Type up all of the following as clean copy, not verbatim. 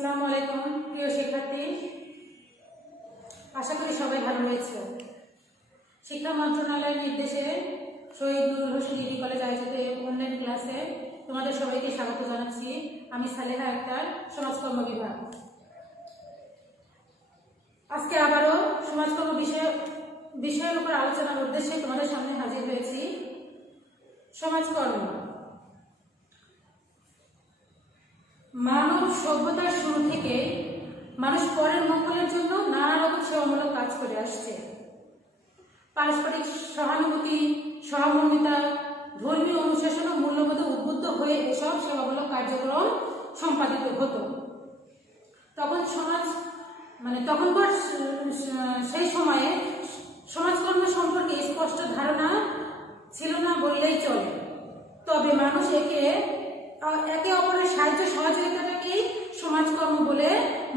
আসসালামু আলাইকুম প্রিয় শিক্ষার্থী, আশা করি সবাই ভালো রয়েছে। শিক্ষা মন্ত্রণালয়ের নির্দেশে শহীদ নুরুল হোসেন ডিগ্রি কলেজ আয়োজিত অনলাইন ক্লাসে তোমাদের সবাইকে স্বাগত জানাচ্ছি। আমি সালেহা আক্তার, সমাজকর্ম বিভাগ। আজকে আবারও সমাজকর্ম বিষয়ের উপর আলোচনার উদ্দেশ্যে তোমাদের সামনে হাজির হয়েছি। সমাজকর্ম মানব সভ্যতার শুরু থেকে মানুষ পরের মঙ্গলের জন্য নানা রকম সেবামূলক কাজ করে আসছে। পারস্পরিক সহানুভূতি, সহমর্মিতা, ধর্মীয় অনুশাসন ও মূল্যবোধে উদ্বুদ্ধ হয়ে এসব সেবামূলক কার্যক্রম সম্পাদিত হতো। তখনকার সেই সময়ে সমাজকর্ম সম্পর্কে স্পষ্ট ধারণা ছিল না বললেই চলে। তবে মানুষ একে অপরের সাহায্য সহযোগিতাটাকেই সমাজকর্ম বলে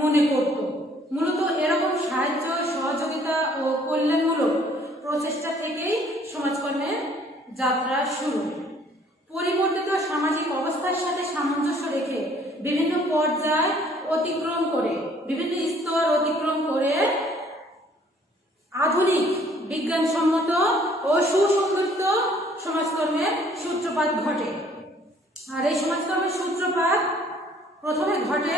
মনে করত। মূলত এরকম সাহায্য সহযোগিতা ও কল্যাণমূলক প্রচেষ্টা থেকেই সমাজকর্মের যাত্রা শুরু। পরিবর্তিত সামাজিক অবস্থার সাথে সামঞ্জস্য রেখে বিভিন্ন পর্যায় অতিক্রম করে, বিভিন্ন স্তর অতিক্রম করে আধুনিক বিজ্ঞানসম্মত ও সুসংগঠিত সমাজকর্মের সূত্রপাত ঘটে। আর এই সমাজকর্মের সূত্রপাত প্রথমে ঘটে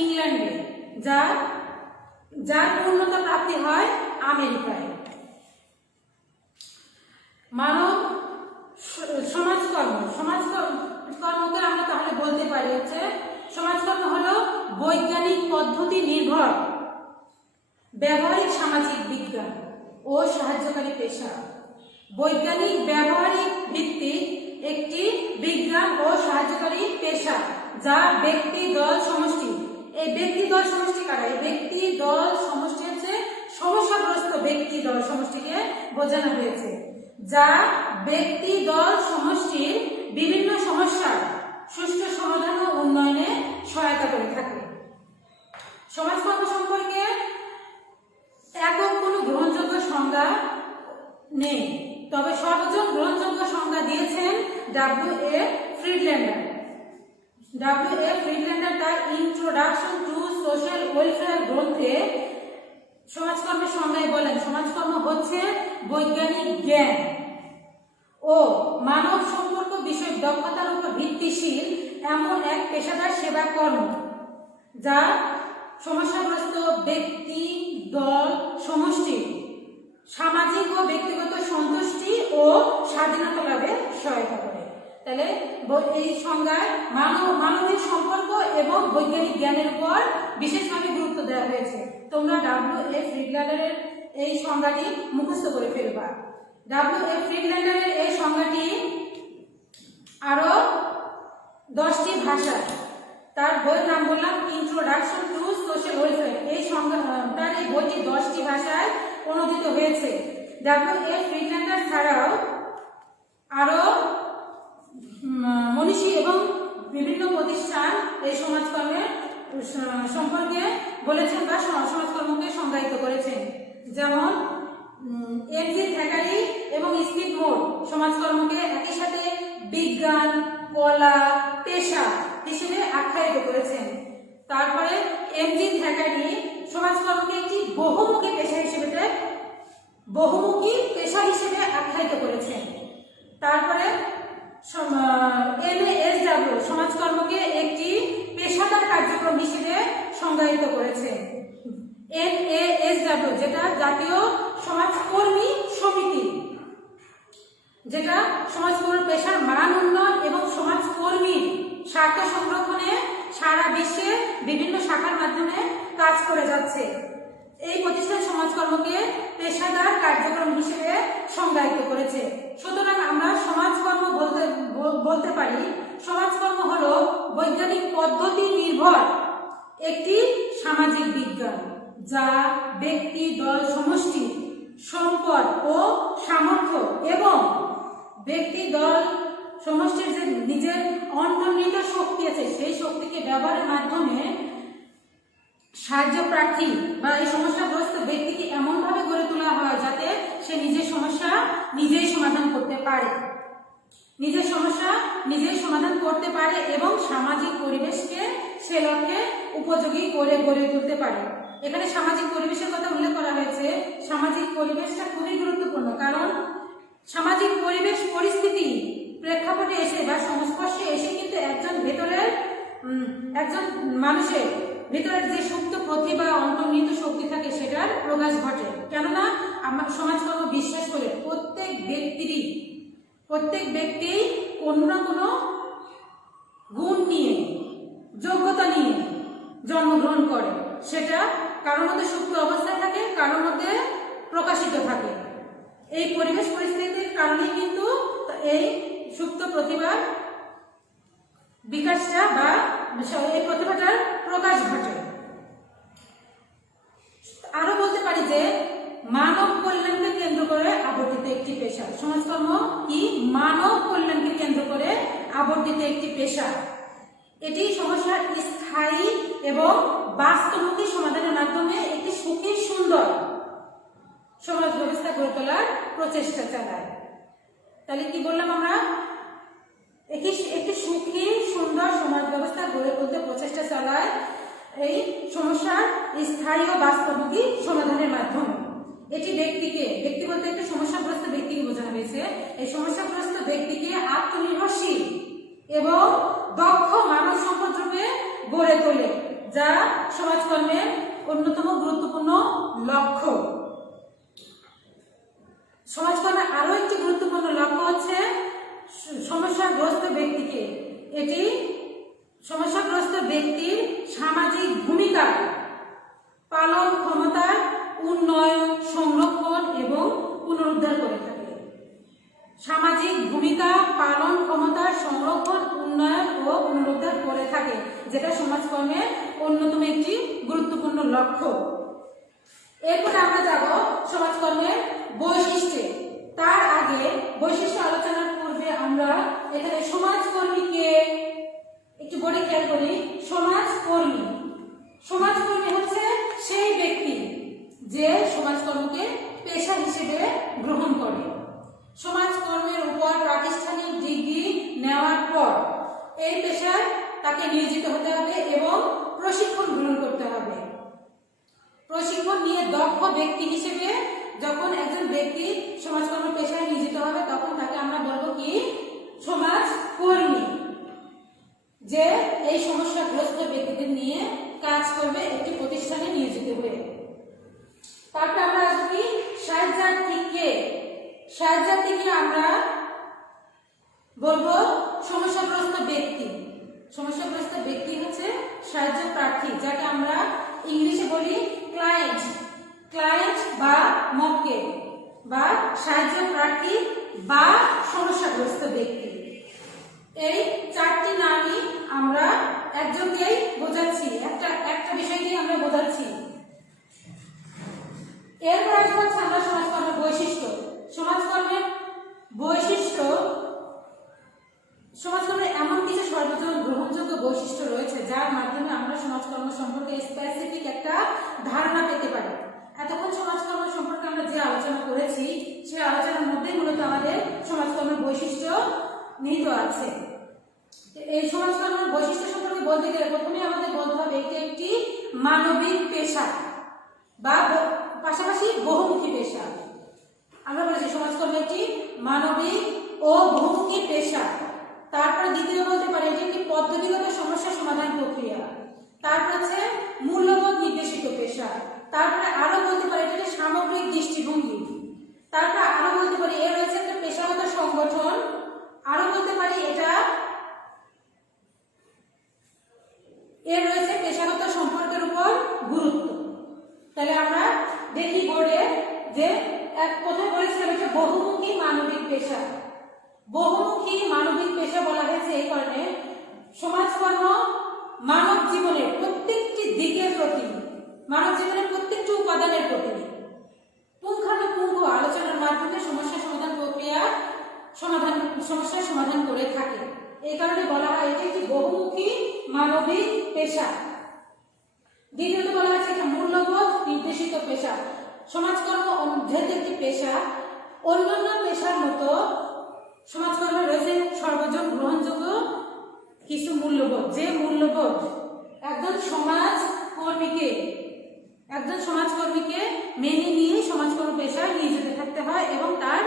ইংল্যান্ডে, যার পূর্ণতা প্রাপ্তি হয় আমেরিকায়। মানব সমাজকর্মকে আমরা তাহলে বলতে পারি হচ্ছে সমাজকর্ম হলো বৈজ্ঞানিক পদ্ধতি নির্ভর ব্যবহারিক সামাজিক বিজ্ঞান ও সাহায্যকারী পেশা। বৈজ্ঞানিক ব্যবহারিক ভিত্তিক একটি বিজ্ঞান ও সাহায্যকারী পেশা যা ব্যক্তি দল সমষ্টি, এই ব্যক্তি দল সমষ্টি কারা? এই ব্যক্তি দল সমষ্টি হচ্ছে সমস্যাগ্রস্ত ব্যক্তি দল সমষ্টিকে বোঝানো হয়েছে, যা ব্যক্তি দল সমষ্টির বিভিন্ন সমস্যার সুষ্ঠু সমাধান ও উন্নয়নে সহায়তা করে থাকে। সমাজকর্ম সম্পর্কে একক কোনো গ্রহণযোগ্য সংজ্ঞা নেই, তবে সর্বজন গ্রহণযোগ্য সংজ্ঞা দিয়েছেন W.A. ফ্রিডল্যান্ডার। তার ইন্ট্রোডাকশন টু সোশ্যাল ওয়েলফেয়ার গ্রন্থে সমাজকর্মের সংজ্ঞায় বলেন, সমাজকর্ম হচ্ছে বৈজ্ঞানিক জ্ঞান ও মানব সম্পর্ক বিষয়ক দক্ষতার উপর ভিত্তিশীল এমন এক পেশাদার সেবা কর্ম যা সমস্যাগ্রস্ত ব্যক্তি দল সমষ্টি সামাজিক ও ব্যক্তিগত সন্তুষ্টি ও স্বাধীনতা লাভে সহায়তা করে। তাহলে এই সংজ্ঞায় মানবিক সম্পর্ক এবং বৈজ্ঞানিক জ্ঞানের উপর বিশেষভাবে গুরুত্ব দেওয়া হয়েছে। তোমরা W.A. ফ্রিডল্যান্ডারের এই সংজ্ঞাটি মুখস্থ করে ফেলবা। W.A. ফ্রিডল্যান্ডারের এই সংজ্ঞাটি আরো 10টি ভাষা, তার বইয়ের নাম বললাম ইন্ট্রোডাকশন টু সোশ্যাল ওয়েলফেয়ার। তার এই বইটি 10টি ভাষায় অনুদিত হয়েছে। W.A. ফ্রিডল্যান্ডার ছাড়াও আরো মনীষী এবং বিভিন্ন প্রতিষ্ঠান এই সমাজকর্মের সম্পর্কে বলেছেন বা সমাজকর্মকে সংজ্ঞায়িত করেছেন। যেমন এমজি থ্যাকারি এবং স্মিথ মোর সমাজকর্মকে একই সাথে বিজ্ঞান, কলা, পেশা হিসেবে আখ্যায়িত করেছেন। তারপরে এমজি থ্যাকারি সমাজকর্মকে একটি বহুমুখী পেশা হিসেবে আখ্যায়িত করেছেন। তারপরে NASW সমাজকর্মকে একটি পেশাদার কার্যক্রম হিসেবে সংজ্ঞায়িত করেছেন। NASW যেটা জাতীয় সমাজকর্মী সমিতি, যেটা সমাজকর্মী পেশার মান উন্নয়ন এবং সমাজকর্মীর স্বার্থ সংরক্ষণে সারা বিশ্বে বিভিন্ন শাখার মাধ্যমে কাজ করে যাচ্ছে। এই প্রতিষ্ঠান সমাজকর্মকে পেশাদার কার্যক্রম হিসেবে সংজ্ঞায়িত করেছে। সুতরাং আমরা সমাজকর্ম বলতে পারি সমাজকর্ম হলো বৈজ্ঞানিক পদ্ধতি নির্ভর একটি সামাজিক বিজ্ঞান যা ব্যক্তি দল সমষ্টি সম্পদ ও সামর্থ্য এবং ব্যক্তি দল সমষ্টির যে নিজের অন্তর্নিহিত শক্তি আছে সেই শক্তিকে ব্যবহারের মাধ্যমে সাহায্য প্রার্থী বা এই সমস্যাগ্রস্ত ব্যক্তিকে এমনভাবে গড়ে তোলা হয় যাতে সে নিজের সমস্যা নিজেই সমাধান করতে পারে। নিজের সমস্যা নিজেই সমাধান করতে পারে এবং সামাজিক পরিবেশকে সে লক্ষ্যে উপযোগী করে গড়ে তুলতে পারে। এখানে সামাজিক পরিবেশের কথা উল্লেখ করা হয়েছে। সামাজিক পরিবেশটা খুবই গুরুত্বপূর্ণ, কারণ সামাজিক পরিবেশ পরিস্থিতি প্রেক্ষাপটে এসে বা সংস্পর্শে এসে কিন্তু একজন মানুষের ভিতরের যে সুপ্ত প্রতিভা অন্তর্নিহিত শক্তি থাকে সেটার প্রকাশ ঘটে। কেননা আমার সমাজকর্ম বিশ্বাস করে প্রত্যেক ব্যক্তি কোনো না কোনো গুণ নিয়ে, যোগ্যতা নিয়ে জন্মগ্রহণ করে। সেটা কারোর মধ্যে সুপ্ত অবস্থায় থাকে, কারোর মধ্যে প্রকাশিত থাকে। এই পরিবেশ পরিস্থিতির কারণে কিন্তু এই সুপ্ত প্রতিভার বিকাশটা বা এই প্রতিভাটার প্রকাশ ঘটে। আরো বলতে পারি যে মানব কল্যাণকে কেন্দ্র করে আবর্তিত একটি পেশা। সমাজকর্ম কি মানব কল্যাণকে কেন্দ্র করে আবর্তিত একটি পেশা। এটি সমস্যার স্থায়ী এবং বাস্তবমুখী সমাধানের মাধ্যমে একটি সুখী সুন্দর সমাজ ব্যবস্থা গড়ে তোলার প্রচেষ্টা চালায়। তাহলে কি বললাম আমরা? একটি সুখী সুন্দর সমাজ ব্যবস্থা গড়ে তুলতে প্রচেষ্টা চালায় এই সমস্যার স্থায়ী ও বাস্তবমুখী সমাধানের মাধ্যমে। এটি ব্যক্তি বলতে একটি সমস্যাগ্রস্ত ব্যক্তিকে বোঝানো হয়েছে। এই সমস্যাগ্রস্ত ব্যক্তিকে আত্মনির্ভরশীল এবং দক্ষ মানব সম্পদ রূপে গড়ে তোলে, যা সমাজকর্মের অন্যতম গুরুত্বপূর্ণ লক্ষ্য। সমাজকর্মের আরো একটি গুরুত্বপূর্ণ লক্ষ্য হচ্ছে সমস্যাগ্রস্ত ব্যক্তিকে, এটি সমস্যাগ্রস্ত ব্যক্তির সামাজিক ভূমিকা পালন ক্ষমতার উন্নয়ন, সংরক্ষণ এবং পুনরুদ্ধার করে থাকে। সামাজিক ভূমিকা পালন ক্ষমতার সংরক্ষণ, উন্নয়ন ও পুনরুদ্ধার করে থাকে, যেটা সমাজকর্মের অন্যতম একটি গুরুত্বপূর্ণ লক্ষ্য। এরপরে আমরা যাব সমাজকর্মের বৈশিষ্ট্যে। তার আগে বৈশিষ্ট্য আলোচনার পূর্বে আমরা এখানে সমাজকর্মীকে একটু বোর্ডে খেয়াল করি। সমাজকর্মী হচ্ছে সেই ব্যক্তি যে সমাজকর্মকে পেশা হিসেবে গ্রহণ করে। সমাজকর্মের উপর প্রাতিষ্ঠানিক ডিগ্রি নেওয়ার পর এই পেশায় তাকে নিয়োজিত হতে হবে এবং প্রশিক্ষণ গ্রহণ করতে হবে। প্রশিক্ষণ নিয়ে দক্ষ ব্যক্তি হিসেবে যখন একজন ব্যক্তি সমাজকর্ম পেশায় নিয়োজিত হবে তখন তাকে আমরা বলবো কি সমাজকর্মী, যে এই সমস্যাগ্রস্ত ব্যক্তিদের নিয়ে কাজ করবে একটি প্রতিষ্ঠানে নিয়োজিত হয়ে। তারপরে আমরা আসবো কি সাহায্যার্থীকে আমরা বলবো সমস্যাগ্রস্ত ব্যক্তি। সমস্যাগ্রস্ত ব্যক্তি হচ্ছে সাহায্য প্রার্থী, যাকে আমরা ইংলিশে বলি ক্লায়েন্ট বা মক্কেল বা সাহায্য প্রার্থী বা সমস্যাগ্রস্ত ব্যক্তি। এই চারটি নামই আমরা একজনকেই বোঝাচ্ছি, একটা বিষয় দিয়ে আমরা বোঝাচ্ছি। এরপর আসবো আমরা সমাজকর্মের বৈশিষ্ট্য। সমাজকর্মের এমন কিছু সর্বজন গ্রহণযোগ্য বৈশিষ্ট্য রয়েছে যার মাধ্যমে আমরা সমাজকর্ম সম্পর্কে স্পেসিফিক একটা ধারণা পেতে পারি। এতক্ষণ সমাজকর্ম সম্পর্কে আমরা যে আলোচনা করেছি সেই আলোচনার মধ্যেই মূলত আমাদের সমাজকর্মের বৈশিষ্ট্য নিহিত আছে। এই সমাজকর্মের বৈশিষ্ট্য সম্পর্কে বলতে গেলে প্রথমে আমাদের বলতে হবে এটি একটি মানবিক পেশা বা পাশাপাশি বহুমুখী পেশা। আমরা বলেছি সমাজকর্ম একটি মানবিক ও বহুমুখী পেশা। তারপরে দ্বিতীয় বলতে পারি এটি একটি পদ্ধতিগত সমস্যা সমাধান প্রক্রিয়া। তারপর হচ্ছে মূল্যবোধ নির্দেশিত পেশা। তারপরে আরো বলতে পারি এটা সামগ্রিক দৃষ্টিভঙ্গি। তারপরে আরো বলতে পারি এর রয়েছে একটা পেশাগত সংগঠন। আরো বলতে পারি এর রয়েছে পেশাগত সম্পর্কের উপর গুরুত্ব। তাহলে আমরা দেখি বোর্ডে যে কোথায় বলেছিলাম এটা বহুমুখী মানবিক পেশা। বহুমুখী মানবিক পেশা বলা হয়েছে এই কারণে সমাজকর্ম মানব জীবনের প্রত্যেকটি দিকের প্রতি, মানব জীবনের প্রত্যেকটি উপাদানের প্রতি পুঙ্খানুপুঙ্খ আলোচনার মাধ্যমে সমস্যার সমাধান করে থাকে। এই কারণে বলা হয় এটি একটি বহুমুখী মানবিক পেশা। দ্বিতীয়ত বলা হয়েছে এটা মূল্যবোধ নির্দেশিত পেশা। সমাজকর্ম যেহেতু একটি পেশা, অন্যান্য পেশার মতো সমাজকর্মে রয়েছে সর্বজন গ্রহণযোগ্য কিছু মূল্যবোধ, যে মূল্যবোধ একজন সমাজকর্মীকে মেনে নিয়ে সমাজকর্ম পেশায় নিয়োজিত থাকতে হয় এবং তার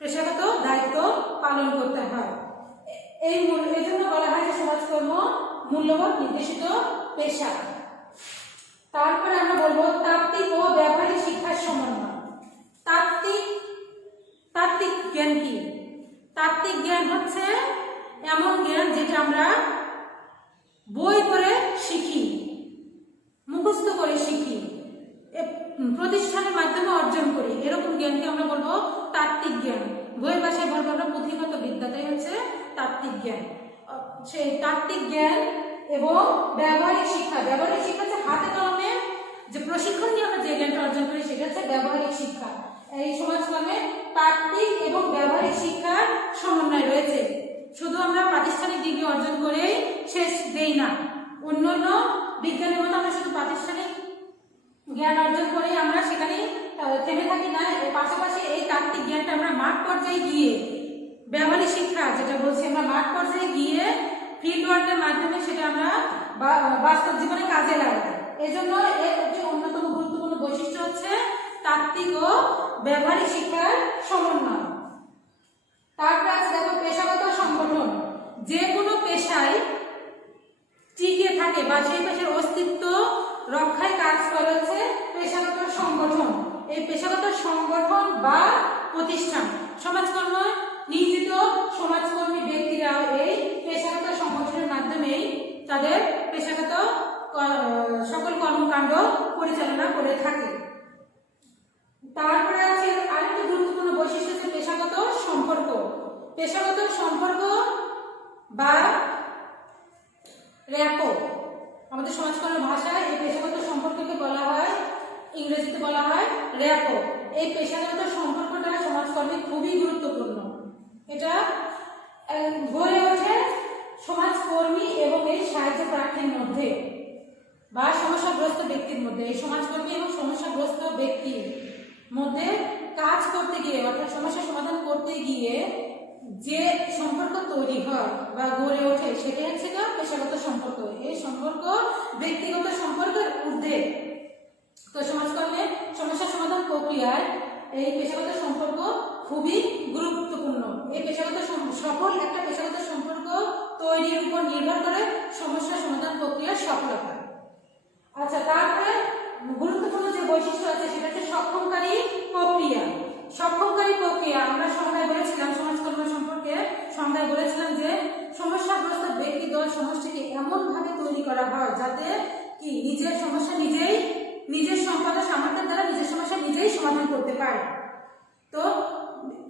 পেশাগত দায়িত্ব পালন করতে হয়। এই জন্য বলা হয় যে সমাজকর্ম মূল্যবোধ নির্দেশিত পেশা। তারপরে আমরা বলবো তাত্ত্বিক ও ব্যবহারিক শিক্ষার সমন্বয়। তাত্ত্বিক জ্ঞান কি? তাত্ত্বিক জ্ঞান হচ্ছে এমন জ্ঞান যেটা আমরা বই পড়ে শিখি, মুখস্থ করে শিখি, প্রতিষ্ঠানের মাধ্যমে অর্জন করি, এরকম জ্ঞানকে আমরা বলবো তাত্ত্বিক জ্ঞান। বইয়ের ভাষায় বলবো আমরা পুঁথিগত বিদ্যাটাই হচ্ছে তাত্ত্বিক জ্ঞান। সেই তাত্ত্বিক জ্ঞান এবং ব্যবহারিক শিক্ষা হচ্ছে হাতে কলমে যে প্রশিক্ষণ নিয়ে আমরা যে জ্ঞানটা অর্জন করি সেটা হচ্ছে ব্যবহারিক শিক্ষা। এই সমাজকর্মে তাত্ত্বিক এবং ব্যবহারিক শিক্ষার সমন্বয় রয়েছে। শুধু আমরা প্রাতিষ্ঠানিক ডিগ্রি অর্জন করে শেষ দেই না, অন্যান্য বিজ্ঞানের মতো আমরা শুধু প্রাতিষ্ঠানিক জ্ঞান অর্জন করে আমরা সেখানে থেমে থাকি না। এর পাশাপাশি এই তাত্ত্বিক জ্ঞানটা আমরা মাঠ পর্যায়ে গিয়ে ব্যবহারিক শিক্ষা যেটা বলছি আমরা মাঠ পর্যায়ে গিয়ে ফিল্ড ওয়ার্কের মাধ্যমে সেটা আমরা বাস্তব জীবনে কাজে লাগাই। এজন্য এর একটি অন্যতম গুরুত্বপূর্ণ বৈশিষ্ট্য হচ্ছে তাত্ত্বিক ও ব্যবহারিক শিক্ষার সমন্বয়। তারপরে আছে দেখো পেশাগত সংগঠন। যে কোনো পেশায় টিকে থাকে বা সেই পেশার অস্তিত্ব রক্ষায় কাজ করে হচ্ছে পেশাগত সংগঠন। এই পেশাগত সংগঠন বা প্রতিষ্ঠান, সমাজকর্ম নিয়োজিত সমাজকর্মী ব্যক্তিরা এই পেশাগত সংগঠনের মাধ্যমেই তাদের পেশাগত সকল কর্মকাণ্ড পরিচালনা করে থাকে। তারপরে আছে আরেকটি গুরুত্বপূর্ণ বৈশিষ্ট্য হচ্ছে পেশাগত সম্পর্ক। পেশাগত সম্পর্ক বা র্যাপো, আমাদের সমাজকর্মের ভাষায় এই পেশাগত সম্পর্ককে বলা হয়, ইংরেজিতে বলা হয় র্যাপো। এই পেশাগত সম্পর্কটা সমাজকর্মে খুবই গুরুত্বপূর্ণ। এটা গড়ে ওঠে সমাজকর্মী এবং এই সাহায্য প্রার্থীর মধ্যে বা সমস্যাগ্রস্ত ব্যক্তির মধ্যে। এই সমাজকর্মী এবং সমস্যাগ্রস্ত ব্যক্তির মধ্যে কাজ করতে গিয়ে অর্থাৎ সমস্যা সমাধান করতে গিয়ে যে সম্পর্ক তৈরি হয় বা গড়ে ওঠে সেটাই হচ্ছে পেশাগত সম্পর্ক। এই সম্পর্ক ব্যক্তিগত সম্পর্কের ঊর্ধ্বে। তো সমাজকর্মে সমস্যা সমাধান প্রক্রিয়ায় এই পেশাগত সম্পর্ক খুবই গুরুত্বপূর্ণ। এই সফল একটা পেশাগত সম্পর্ক তৈরির উপর নির্ভর করে সমস্যা সমাধান প্রক্রিয়ার সফলতা। আচ্ছা, তারপরে গুরুত্বপূর্ণ যে বৈশিষ্ট্য আছে সেটা হচ্ছে সক্ষমকারী প্রক্রিয়া। সক্ষমকারী প্রক্রিয়া আমরা সংজ্ঞায় বলেছিলাম, সমাজকর্ম সম্পর্কে সংজ্ঞায় বলেছিলাম যে সমস্যাগ্রস্ত ব্যক্তি দল সমষ্টিকে এমন ভাবে তৈরি করা হয় যাতে কি নিজের সমস্যা নিজের সম্পদের সামর্থ্যের দ্বারা নিজের সমস্যা নিজেই সমাধান করতে পারে। তো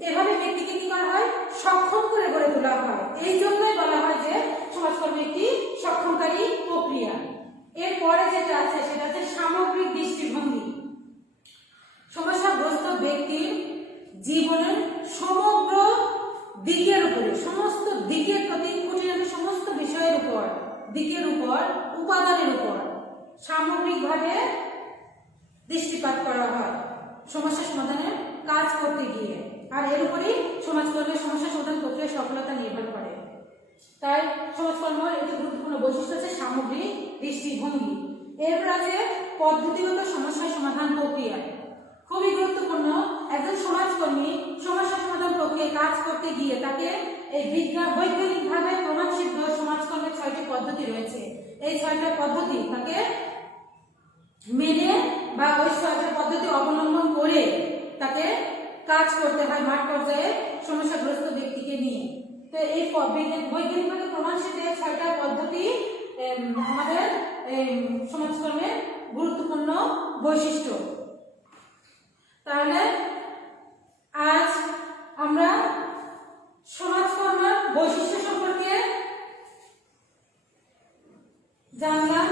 এভাবে ব্যক্তিকে কি করা হয়? সক্ষম করে গড়ে তোলা হয়। এই জন্যই বলা হয় যে সমাজকর্ম একটি সক্ষমকারী প্রক্রিয়া। এরপরে যেটা আছে সেটা হচ্ছে সামগ্রিক দৃষ্টিভঙ্গি। সমস্যাগ্রস্ত ব্যক্তির জীবনের সমগ্র দিকের উপরে, সমস্ত দিকের প্রতি খুঁটিনাটি সমস্ত বিষয়ের উপর, দিকের উপর, উপাদানের উপর সামগ্রিকভাবে দৃষ্টিপাত করা হয় সমস্যা সমাধানের কাজ করতে গিয়ে। আর এর উপরই সমাজকর্মের সমস্যা সমাধান প্রক্রিয়ার সফলতা নির্ভর করে। তাই সমাজকর্মের একটি গুরুত্বপূর্ণ বৈশিষ্ট্য হচ্ছে সামগ্রিক দৃষ্টিভঙ্গি। এরপর আছে পদ্ধতিগত সমস্যা সমাধান প্রক্রিয়া। খুবই গুরুত্বপূর্ণ। একজন সমাজকর্মী সমস্যা সমাধান প্রক্রিয়ায় কাজ করতে গিয়ে তাকে এই বৈজ্ঞানিকভাবে প্রমাণসিদ্ধ সমাজকর্মের 6টি পদ্ধতি রয়েছে। এই 6টা পদ্ধতি তাকে মেনে বা ওই 6টা পদ্ধতি অবলম্বন করে তাকে কাজ করতে হয় মাঠ পর্যায়ে সমস্যাগ্রস্ত ব্যক্তিকে নিয়ে। তো এই বৈজ্ঞানিকভাবে প্রমাণসিদ্ধ 6টা পদ্ধতি আমাদের সমাজকর্মের গুরুত্বপূর্ণ বৈশিষ্ট্য। তাহলে আজ আমরা সমাজকর্মের বৈশিষ্ট্য সম্পর্কে জানলাম।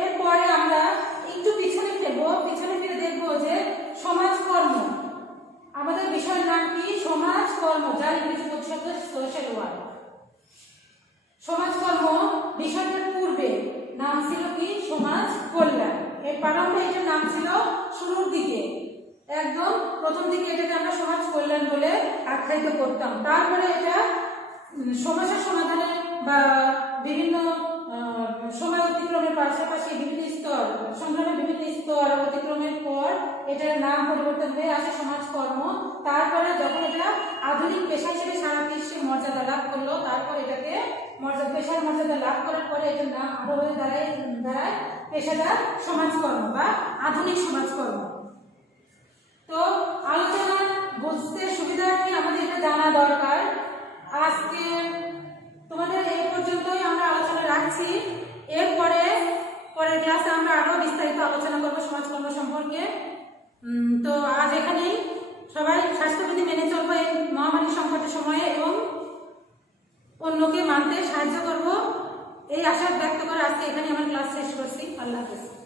এরপরে আমরা একটু পিছনে ফিরে দেখবো যে সমাজকর্ম, আমাদের বিষয়ের নাম কি? সমাজকর্ম, যার ইংরেজি প্রতিশব্দ সোশ্যাল ওয়ার্ক। সমাজকর্ম বিষয়টার পূর্বে নাম ছিল কি? সমাজ কল্যাণ। এর প্রারম্ভে এটার নাম ছিল শুরুর দিকে, একদম প্রথম দিকে এটাকে আমরা সমাজ কল্যাণ বলে আখ্যায়িত করতাম। তারপরে এটা সমস্যা সমাধানের বা বিভিন্ন সময় এটার নাম পরিবর্তন হয়ে আসে সমাজকর্ম। তারপরে যখন এটা আধুনিক পেশা হিসেবে সারা বিশ্বে মর্যাদা লাভ করলো, তারপর এটাকে পেশার মর্যাদা লাভ করার পরে এটার নাম আরো হয়ে দাঁড়ায় পেশাদার সমাজকর্ম বা আধুনিক সমাজকর্ম। তো আলোচনা বুঝতে সুবিধার্থে আমাদের এটা জানা দরকার। আজকে তোমাদের এই পর্যন্তই আমরা আলোচনা রাখছি। এরপরে পরের ক্লাসে আমরা আরো বিস্তারিত আলোচনা করবো সমাজকর্ম সম্পর্কে। তো আজ এখানেই, সবাই স্বাস্থ্যবিধি মেনে চলবো এই মহামারী সংকটের সময়ে এবং অন্যকে মানতে সাহায্য করব, এই আশা ব্যক্ত করে আজকে এখানে আমার ক্লাস শেষ করছি। আল্লাহ হাফেজ।